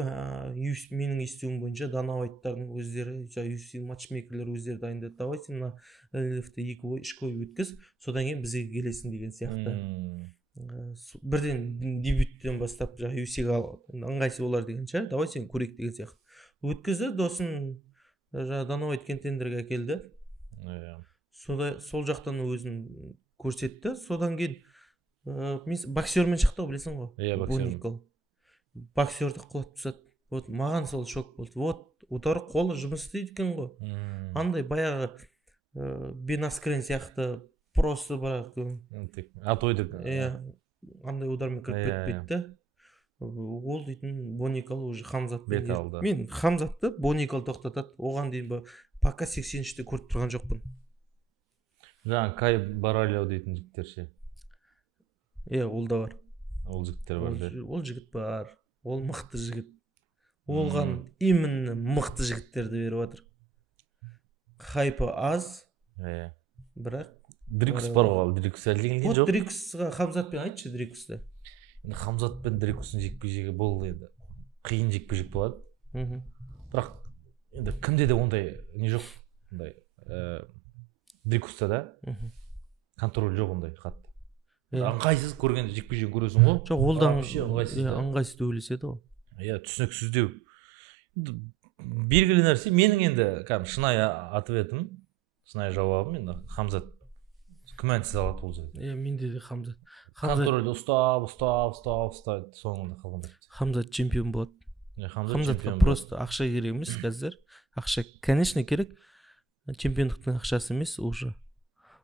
менің естуім бойынша Дана Уайттардың өздері, UFC матчмейкерлер өздері дайындады. Давай сен мына ЛФ-ті 2 ой, 3 ой өткіз, содан кейін бізге келесің деген сияқты. Бірден дебюттен бастап UFC-ге ыңғайсыз болар деген шығар. Давай сен көрейік деген сияқты. Өткізді, досын Дана Уайт контендерге әкелді. Сол жақтан өзін көрсетті. Содан кейін боксермен шықты, білесің ғой? Иә, боксер. Боксерді құлап тастады. Вот маған сол шок болды. Вот удары қолы жұмыс істейді екен ғой. Андай баяғы Бен Аскрен сияқты просто бірақ атойды. Иә, андай удармен кіріп кетпейді. Ол дейтін Боникал уже Хамзат бет алды. Мен Хамзатты Боникал тоқтатады. Оған дейін пока 83-те көріп тұрған жоқпын. Жаңа Кай Баралеу дейтін жігіттер ше. Иә, ол да бар. Ол жігіттер бар. Ол жігіт бар. Ол мықты жігіт. Олған именно мықты жігіттерді беріп жатыр. Хайпы аз. Иә. Бірақ Дрикус бар ғой, Дрикус әлдеген жоқ. Вот Дрикусқа Хамзатпен айтшы Дрикусты. Енді Хамзат пен Дрикустың жекпе-жегі бұл енді қиын жекпе-жек болады. Бірақ енді кімде де ондай не жоқ, ондай Дрикуста да контроль жоқ ондай қатты. Ыңғайсыз көрген жекпе-жегін көресің ғой. Жоқ, ол да ыңғайсыз төбелеседі ғой. Иә, түсініксіздеу. Белгілі нәрсе, менің енді шынайы ответім, шынайы жауабым енді Хамзат күмәнсіз алады ол жерде. Иә, менде де Хамзат. Контрольді ұстап, соңында қалғанда. Хамзат чемпион болады. Хамзатқа просто ақша керек емес қазір. Ақша, конечно, керек. Чемпиондықтың ақшасы емес, уже.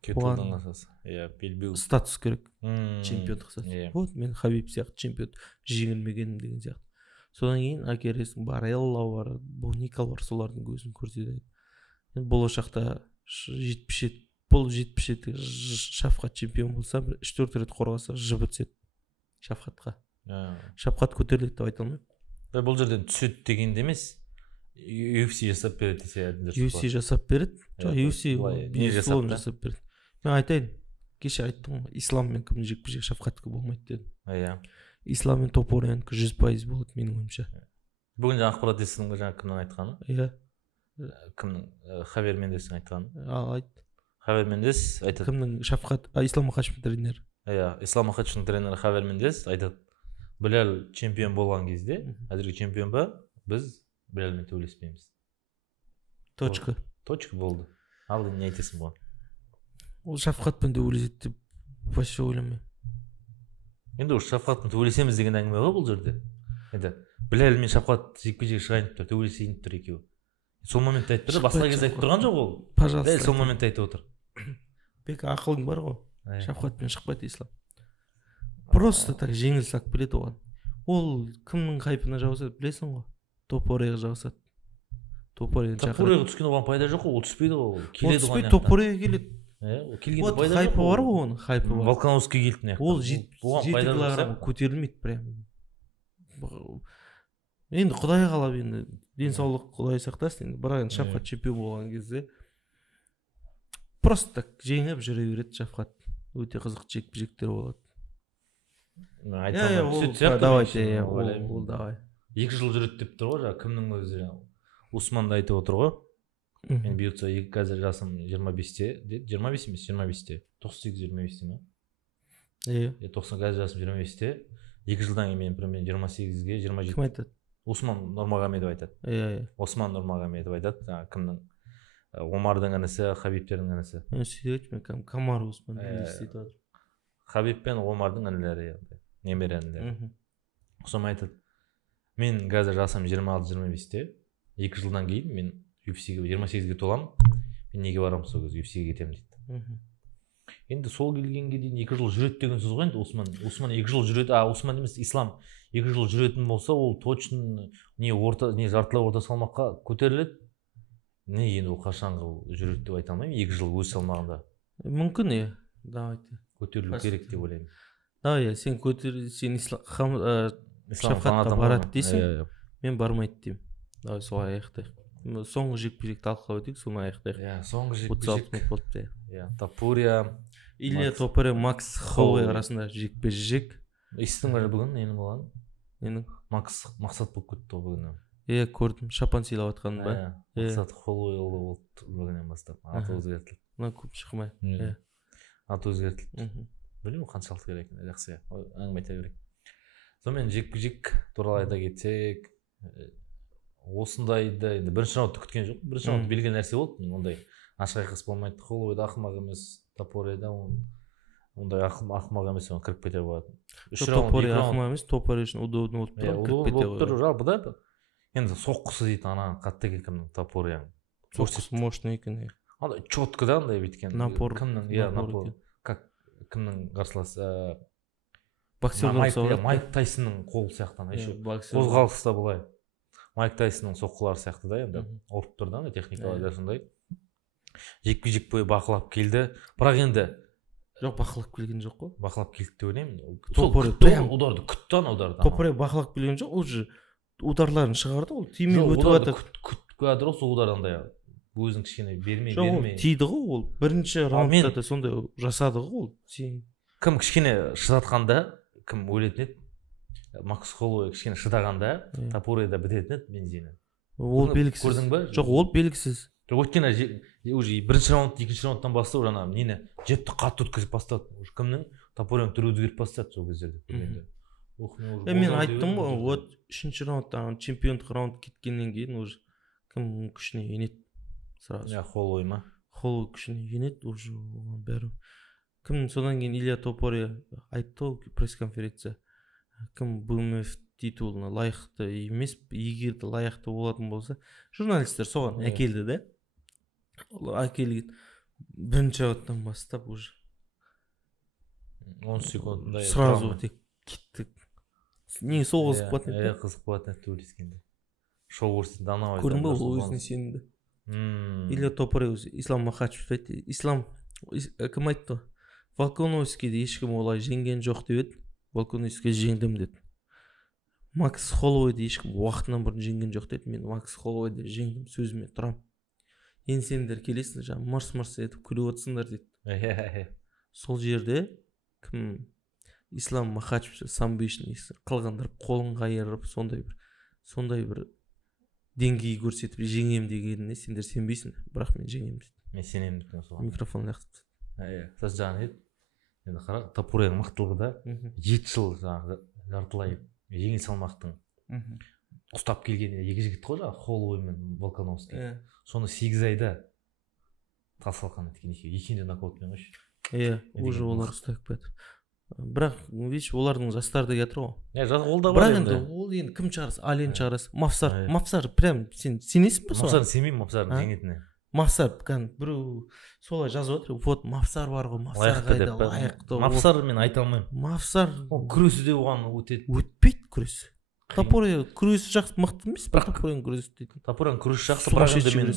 Кетудің ақшасы. Иә, белбеу. Статус керек. Чемпиондық статус. Вот, мен Хабиб сияқты чемпион жеңілмегенім деген сияқты. Содан кейін әкересің бар, Элла бар, Боникал бар, солардың көзін көрсетеді. Болашақта 77 Шафқат чемпион болса, 3-4 рет қорғаса, жыбы түседі Шафқатқа. Шафқат көтеріледі деп айта алмаймын. Бұл жерден түседі дегенде емес, UFC жасап береді десе. UFC жасап береді. UFC безусловно жасап береді. Мен айтайын, кеше айттым ғой, исламмен кімнің жекпе-жегі Шафқатқа болмайды дедім. Иә. Исламмен Топоренко 100% болады менің ойымша. Бүгін жаңа ақпарат естідің ғой, жаңа кімнің айтқаны? Иә. Кімнің? Хавьер Мендестің айтқаны? Айт. Хавьер Мендес айтады. Кімнің? Шафқат, Ислам Махачевтің тренері. Иә, Ислам Махачевтің тренері Хавьер Мендес айтады. Біләл чемпион болған кезде, әзірге чемпион ба, біз Біләлмен төбелеспейміз. Точка болды. Ал не айтасың бұған? Ол Шафқатпен төбелеседі деп вообще ойламаймын. Енді ол Шафқатпен төбелесеміз деген әңгіме ғой бұл жерде. Енді Біләл мен Шафқат жекпе-жек шығайын тұр, төбелесейін тұр екеуі. Сол моментте айтып тұр, басқа кезде айтып тұрған жоқ ол. Пожалуйста. Дәл сол моментте айтып отыр. Бек ақылың бар ғой. Шафқатпен шықпайды Ислам. Просто так жеңіл сақ біледі оған. Ол кімнің хайпына жауысады білесің ғой? Топореға жауысады. Топореға түскен оған пайда жоқ қой, ол түспейді ғой. Ол түспейді, Топореға келеді. Келгенде пайда жоқ. Хайпы бар ғой оның, хайпы бар. Волкановский келді. Ол 7 килограмм көтерілмейді прям. Енді құдай қалап, енді денсаулық құдай сақтасын, енді бірақ енді Шафқат чемпион болған кезде просто так жеңіп жүре береді Шафқат. Өте қызық жекпе-жектер болады. Ол давай. 2 жыл жүреді деп тұр ғой, кімнің өзі Усманды айтып отыр ғой. Мен бұйыртса қазір жасым 25-те, 25 емес, 25-те, 98-25-те ме? Иә. 90 қазір жасым 25-те, 2 жылдан кейін мен примерно 28-ге, 27. Кім айтады? Усман Нұрмағамедов айтады. Иә. Осман Нұрмағамедов айтады, кімнің? Омардың інісі, Хабибтердің інісі. Сөйтіп, Камар Усман елестейді отыр. Хабиб пен Омардың інілері, немере інілері. Осман айтады, мен қазір жасым 26-25-те, 2 жылдан кейін мен UFC-ге 28-ге толамын, мен неге барамын сол кезде UFC-ге кетемін дейді. Енді сол келгенге дейін 2 жыл жүреді деген сөз ғой енді Усман 2 жыл жүреді, Усман емес, Ислам 2 жыл жүретін болса, ол точно не жартылай орта салмаққа көтеріледі, не енді ол қашанғы жүреді деп айта алмаймын, 2 жыл өз салмағында. Мүмкін, иә, давайте. Көтерілу керек деп ойлаймын. Да, иә, сен Шафқатқа барады дейсің, мен бармайды деймін. Давай солай аяқтайық. Соңғы жекпе-жек талқылап өтейік, соны аяқтайық. Иә, соңғы жекпе-жек. Иә, Топурия. Илья Топурия, Макс Холлой арасында жекпе-жек. Естің бе бүгін ненің болғанын? ненің мақсат болып кетті ғой бүгін. Көрдім, шапан сыйлап жатқанын ба? Мақсат Холлоуэй болды бүгіннен бастап. Аты өзгертілді. Мына көп шықмай. Аты өзгертілді. Білмеймін қаншалықты керек екенін, жақсы әңгіме айта берейік. Сонымен жекпе-жек туралы айта кетсек, осындайды енді бірінші раундты күткен жоқ. Бірінші раунд белгілі нәрсе болды. Ондай ашық айқас болмайды. Холлоуэй ақымақ емес, Топори да ондай ақымақ емес, оған кіріп кете болады. Топори ақымақ емес, Топори үшін удобно болып тұр. Удобно болып тұр, жалпы да. Енді соққысы дейді ана қатты екен кімнің, Топори. Соққысы мощный екен. Андай четко да, андай бүйткен. Напор. Напор. Как кімнің қарсыласы боксерлар Майк Тайсонның қолы сияқты еще қозғалыста былай Майк Тайсонның соққылары сияқты да, енді ұрып тұр да, техникалар сондай. Жекпе-жек бойы бақылап келді, бірақ енді жоқ, бақылап келген жоқ қой. Бақылап келді деп ойлаймын. Топори ударды күтті, ана ударды. Топори бақылап келген жоқ, уже ударларын шығарды, ол тимей өтіп жатыр. Күтіп жатыр ғой, сол удар андай өзің кішкене бермей. Жоқ, тиді ғой, ол бірінші раундта да сондай жасады ғой ол. Кім кішкене шыдатқанда, кім өлетін еді? Макс Холлоуэй кішкене шыдағанда, Топори да бітетін еді бензині. Ол белгісіз. Көрдің ба? Жоқ, ол белгісіз. Өйткені уже бірінші раунд, екінші раундтан бастап жаңа нені жепті қатты өткізіп бастады. Кімнің Топорияның түрі өзгеріп бастады сол кездерде. Мен айттым ғой, вот үшінші раундта чемпиондық раунд кеткеннен кейін уже кім күшіне енеді сразу. Холлоуэй ма? Холлоуэй күшіне енеді уже бәрі. Кім содан кейін Илья Топори айтты ғой пресс-конференция. Кім БМФ титулына лайықты емес, егер де лайықты болатын болса, журналистер соған әкелді да. Әкелген бірінші раундтан бастап уже 10 секундтай сразу тек кеттік. Не сол қызық болатын еді? Қызық болатын еді төбелескенде. Шоу көрсетті анау. Көрдің ба, ол өзіне сенімді. Илья Топори өзі Ислам Махачев айтты. Ислам кім айтты? Волконовскийді ешкім олай жеңген жоқ деп еді. Волконовский жеңдім деді. Макс Холлоуэйді ешкім уақытынан бұрын жеңген жоқ деді. Мен Макс Холлоуэйді жеңдім, сөзіме тұрам. Енді сендер келесіңдер, жаңа мырс-мырс етіп күліп отырсыңдар дейді. Сол жерде кім Ислам Махачев самбишін қылғандырып, қолын қайырып, сондай бір деңгей көрсетіп жеңем дегеніне сендер сенбейсің, бірақ мен жеңем дейді. Мен сенемін деп соған. Микрофон лақтып. Сіз жаңа еді. Енді қара, Топорияның мықтылығы да 7 жыл жаңағы жартылай жеңіл салмақтың ұстап келгенде екі жігіт қой жаңағы Холлоуэй мен Волконовский. Соны 8 айда тасалқан еткен екеуінде нокаутпен қойшы. Уже олар ұстап кетті. Бірақ, видишь, олардың жастары да кетір ғой. Ол да бар енді. Ол енді кім шығарысы? Ален шығарысы. Мавсар, прям сен сенесің ба соған? Мавсар сенбеймін, Мавсардың жеңетіне. Мавсар, біреу солай жазып отыр. Вот Мавсар бар ғой, Мавсар қайда лайықты. Мавсар мен айта алмаймын. Мавсар күресі де оған өтеді. Өтпейді күресі. Топори күресі жақсы мықты емес, бірақ Топорияның күресі дейді. Топорияның күресі жақсы, бірақ енді мен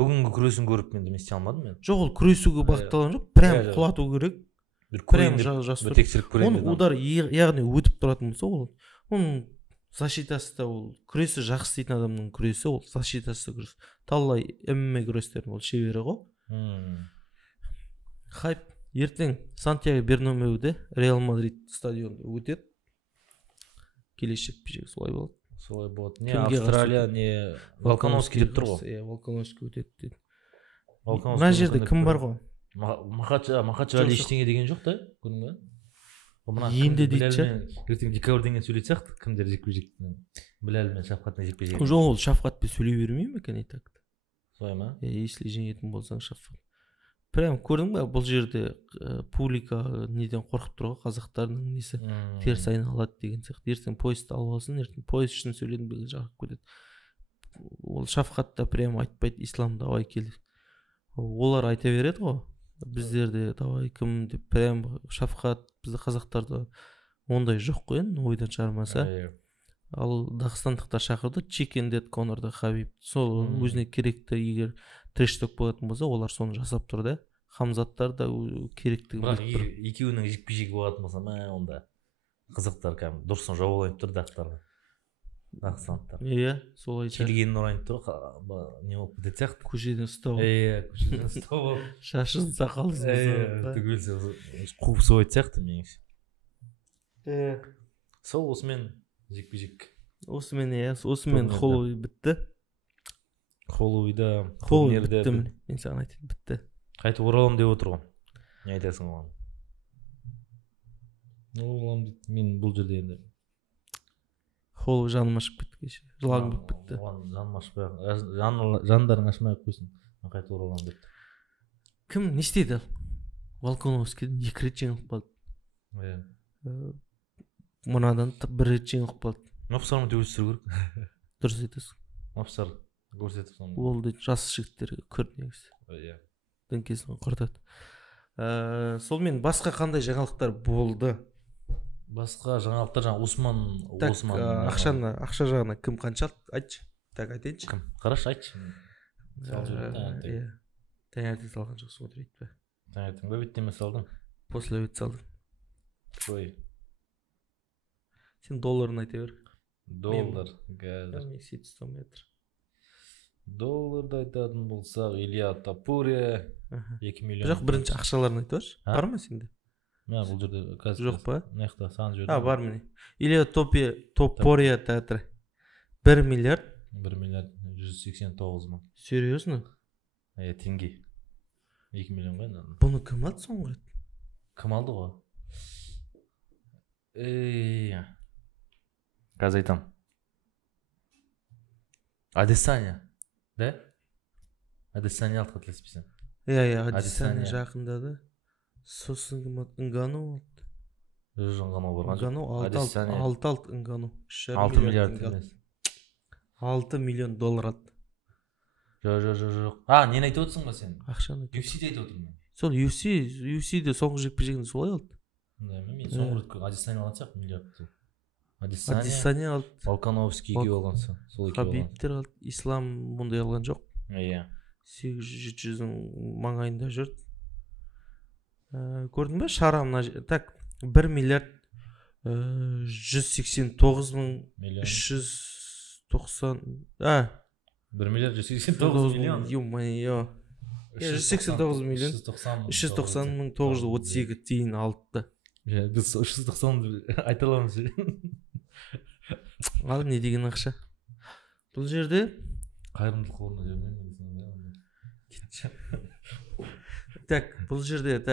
бүгінгі күресін көріп мен істей алмадым мен. Жоқ, ол күресуге бағытталған жоқ, прям құлату керек. Прям жасыр. Оның удар яғни өтіп тұратын болса, оның защитасы да, ол күресі жақсы дейтін адамның күресі, ол защитасы күрес. Талай ММА күрестердің ол шебері ғой. Хайп ертең Сантьяго Бернабеуде Реал Мадрид стадионында өтеді. Келешек жекпе-жек солай болады. Солай болады. Не Австралия, не Волконовский деп тұр ғой. Волконовский өтеді дейді. Мына жерде кім бар ғой? Махачев ештеңе деген жоқ та, көрдің ба? Енді дейді ше. Ертең декабрьден сөйлейтін сияқты, кімдер жекпе-жектен Біләл мен Шафқаттың жекпе-жегі. Жоқ, ол Шафқатпен сөйлей бермей ме екен айтады. Солай ма? Если жеңетін болсаң Шафқат. Прям көрдің ба, бұл жерде публика неден қорқып тұр ғой, қазақтардың несі теріс айналады деген сияқты. Ертең поездды алып алсын, ертең поезд үшін сөйледің белгілі жағып кетеді. Ол Шафқатта прям айтпайды, ислам давай келді. Олар айта береді ғой, біздерде давай кім деп, прям Шафқат бізді қазақтарда ондай жоқ қой, ойдан шығармаса. Ал дағыстандықтар шақырды, Chicken Dead Connor'да Хабиб. Сол өзіне керекті, егер трэш-ток болатын болса, олар соны жасап тұр да. Хамзаттар да керектігін біліп тұр. Бірақ екеуінің жекпе-жегі болатын болса, онда қызықтар кәдімгі дұрысын жауалайып тұр дағыстандықтар. Иә, солай шығар. Келгенін орайып тұр, не болып кетеді сияқты. Көшеден ұстау. Көшеден ұстау. Шашын сақалсын. Түгел қуып соғайды сияқты меніңше. Сол осымен жекпе жек. Осымен Холлоуи бітті. Холлоуида бітті міне. Мен саған айтайын, бітті. Қайтып оралам деп отыр ғой. Не айтасың оған? Оралам дейді. Мен бұл жерде енді Холлоуи жаным ашып кетті кеше. Жылағым келіп кетті. Оған жаным ашпай, жандарың ашмай ақ қойсын. Мен қайтып оралам депті. Кім не істеді ал? Волконовскийден 2 рет жеңіліп қалды. Мынадан 1 рет жеңіліп қалды. Мопсармен төбелестіру керек. Дұрыс айтасың. Мопсар көрсетіп соны. Ол да жас жігіттерге көр негізі. Иә. Діңкесін құртады. Сонымен басқа қандай жаңалықтар болды? Басқа жаңалықтар жаңа Осман. Ақша жағына кім қанша алды? Айтшы. Так, айтайыншы. Кім? Қарашы, айтшы. Таңертең салған жоқ, смотреть па. Таңертең ба беттеме салдың? После обед салдым. Ой. Сен долларын айта бер. Доллар қазір. Месяц 100 метр. Долларды айтатын болсақ, Илья Тапуре 2 миллион. Жоқ, бірінші ақшаларын айта берші. Бар ма сенде? Мә, бұл жерде қазір. Жоқ па? Мыяқта саған жібердім. Бар міне. Илья Топоре театры 1 миллиард 1 миллиард 189 мың. Серьезно? Теңге. 2 миллион ғой. Бұны кім алды соңғы рет? Кім алды ғой? Қазір айтам. Адесanya. Да? Адесanya алды қателеспесем. Адесanya жақындады. Сосын кім алды? Нгану алды. Нгану барған жоқ. Нгану 6 Нгану. 6 миллиард емес. 6 миллион доллар алды. Жоқ. Нені айтып отырсың ба сен? Ақшаны. UFC-де айтып отырмын. Сол UFC-де соңғы жекпе-жегінде солай алды. Мен соңғы рет Адесanya алған сияқты миллиард. Адесanya алды. Волконовскийге алғанса. Хабибтер алды. Ислам мұндай алған жоқ. Иә. 800-700-дің маңайында жүрді. Көрдің бе? Шара мына так 1 миллиард 189 мың 390 1 миллиард 189 миллион. Ё-моё. 189 миллион 390 мың 932 тиын алды. Біз 390 айта аламыз. Ал не деген ақша? Бұл жерде қайырымдылық орнына жібермеймін. Так, бұл жерде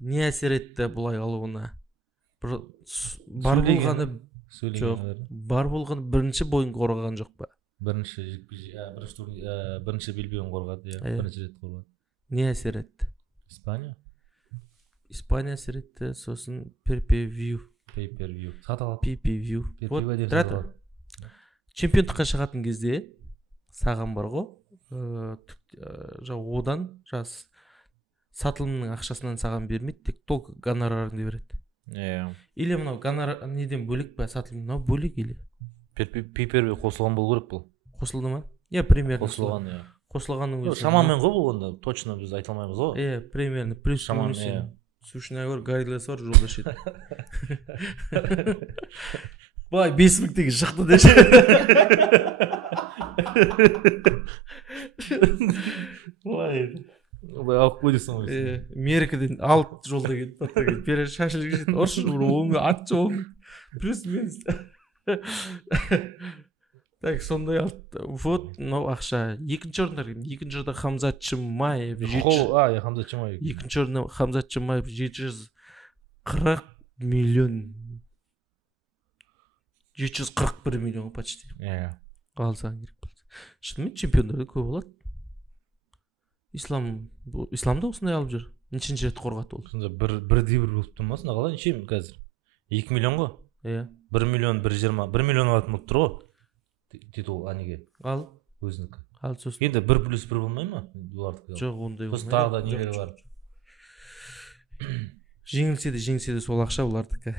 не әсер етті бұлай алуына? Бар болғаны бірінші бойын қорғаған жоқ па? Бірінші белбеуін қорғады, бірінші рет қорғады. Не әсер етті? Испания әсер етті, сосын pay-per-view. Чемпиондыққа шығатын кезде саған бар ғой, одан сатылымның ақшасынан саған бермейді, тек только гонорарыңды береді. Или мынау гонорар неден бөлек па, сатылым бөлек или? Pay-per-view қосылған болу керек бұл. Қосылды ма? Примерно. Қосылған, қосылғанның өзі. Шамамен ғой бұл, онда точно біз айта алмаймыз ғой. Примерно. Плюс сушная гор Гарилес бар жолдаш еді. Бай 5 мың теңге шықты деші. Бай алып қойдысың ғой. Мерекеден алып жолда кетті. Бері шашылы кетті. Оршы оңғы атшы оңғы. Плюс минус. Так, сондай алды. Вот, мынау ақша. Екінші орында Хамзат Чимаев. Хамзат Чимаев. Екінші орында Хамзат Чимаев 740 миллион. 741 миллион почти. Алсаң керек болды. Шынымен чемпиондарды көп болады. Исламда осындай алып жүр. Нешінші рет қорғаты ол? Сонда бірде бір болып тұр ма? Сонда қалай неше қазір? 2 миллион ғой? 1 миллион 120. 1 миллион алатын болып тұр ғой? Титул анеге. Ал? Өзінікі. Ал сосын. Енді 1+1 болмай ма? Жоқ, ондай болмайды. Сосын тағы да нелері бар. Жеңілсе де сол ақша олардікі.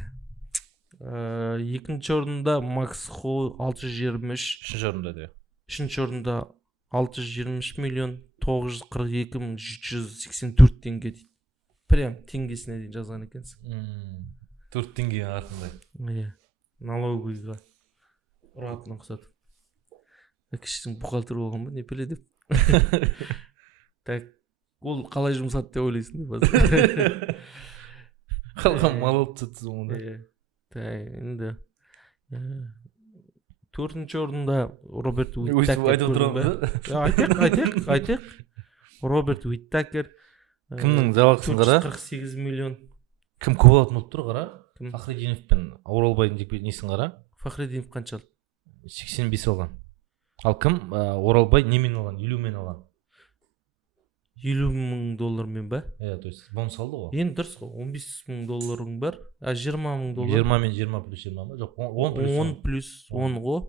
Екінші орында Макс Холл 623. Үшінші орында де. Үшінші орында 623 миллион 942 мың 784 теңге дейді. Прям теңгесіне дейін жазған екенсің. 4 теңге артында. Налогыйға ұратына ұқсады. Кішісің бухгалтер болған ба, не пеле деп. Так, ол қалай жұмсады деп ойлайсың деп. Қалған мал алып түседі онда. Так, енді Төртінші орында Роберт Өйтіп айтып Уиттакер. Айтайық. Роберт Уиттакер. Кімнің жалақысын қара? 48 миллион. Кім көп алатын болып тұр қара? Кім? Фахриддинов пен Оралбайдың несін қара? Фахриддинов қанша алды? 85 алған. Ал кім? Оралбай немен алған? 50 мен алған. $50,000 ба? То есть бонус алды ғой. Енді дұрыс қой, $15,000 бар. $20,000. 20 мен 20 плюс 20 ма? Жоқ, 10 плюс 10 ғой.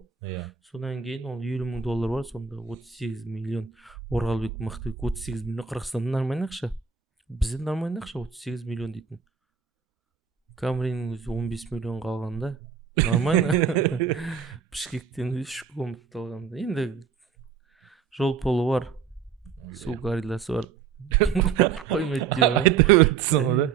Содан кейін ол $50,000 бар, сонда 38 миллион. Оралбек Мақтыбек 38 миллион. Қырғызстанда нормальный ақша. Бізде нормальный ақша 38 миллион дейтін. Камриннің өзі 15 миллион қалғанда. Нормально. Бішкектен 3 комнат алғанда. Енді жол полы бар. Су горилласы бар. Қоймайды деп айтып өтсің ғой да.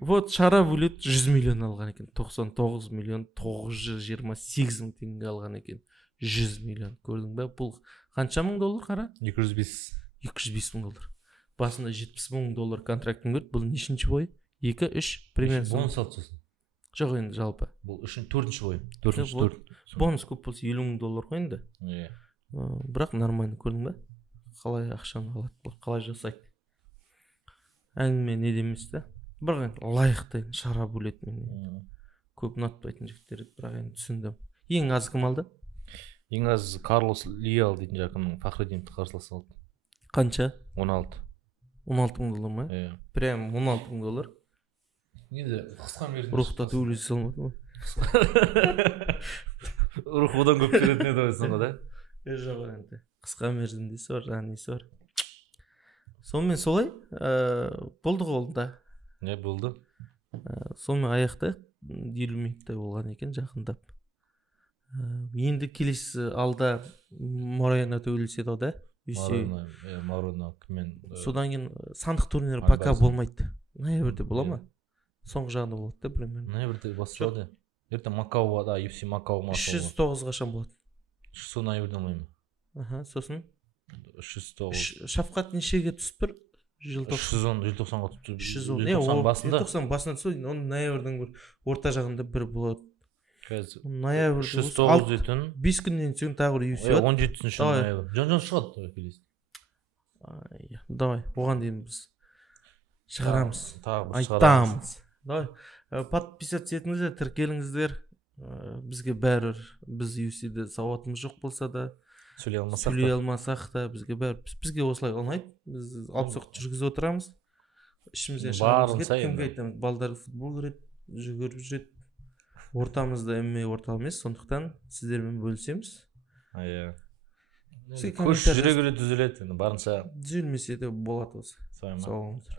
Вот шара бөлет 100 миллион алған екен. 99 миллион 928 мың теңге алған екен. 100 миллион. Көрдің бе? Бұл қанша мың доллар қара? 205 мың доллар. Басында $70 мың контрактын көрді. Бұл нешінші бойы? 2-3 примерно. Бонус алды сосын. Жоқ енді жалпы. Бұл үшін 4-ші бойы. 4-ші. Бонус көп болса $50,000 ғой енді. Бірақ нормально, көрдің бе? Қалай ақшаны алады, қалай жасайды. Әңгіме не демес та. Бірақ енді лайықты шара бөледі мен. Көп ұнатпайтын жігіттер еді, бірақ енді түсіндім. Ең аз кім алды? Ең аз Карлос Лиал дейтін жақынның Фахриддиновты қарсыласа алды. Қанша? 16. $16,000 ма? Прям $16,000. Енді қысқа мерзімде. Рухта төйлесе алмады ма? Рух одан көп беретін еді ойсың ғой да? Жоқ енді. Қысқа мерзімдесі бар, несі бар. Сонымен солай болды ғой ол да. Не болды? Сонымен аяқтайық. 50 минуттай болған екен жақындап. Енді келесі алда Морено төйлеседі да. Морено кіммен? Содан кейін сандық турнирі пока болмайды. Ноябрьде бола ма? Соңғы жағында болады да примерно. Ноябрьде басталады. Ертең Макао да, UFC Макао ма. 309 қашан болады? 300 ноябрьде болмаймын. Сосын 309. Шафқат нешеге түсіп тұр? Желтоқсанға түсіп тұр. 310 басында. Желтоқсан басында түсіп, оны ноябрьдің бір орта жағында бір болады. Ноябрь 309 дейтін. 5 күннен соң тағы бір UFC болады. 17-ші ноябрь. Жон шығады келесі. Давай, оған дейін біз шығарамыз. Айтамыз. Давай, подписаться етіңіздер, тіркеліңіздер. Бізге бәрі, біз UFC-де сауатымыз жоқ болса да, сөйлей алмасақ та, бізге осылай ұнайды. Біз алып-соқ жүргізіп отырамыз. Ішімізден шығамыз кетіп, кімге айтамыз, балдар футбол көреді, жүгіріп жүреді. Ортамызда MMA орталық емес, сондықтан сіздермен бөлісеміз. Көш жүре көре түзеледі, барынша. Түзелмесе де болады осы. Сау болыңыздар.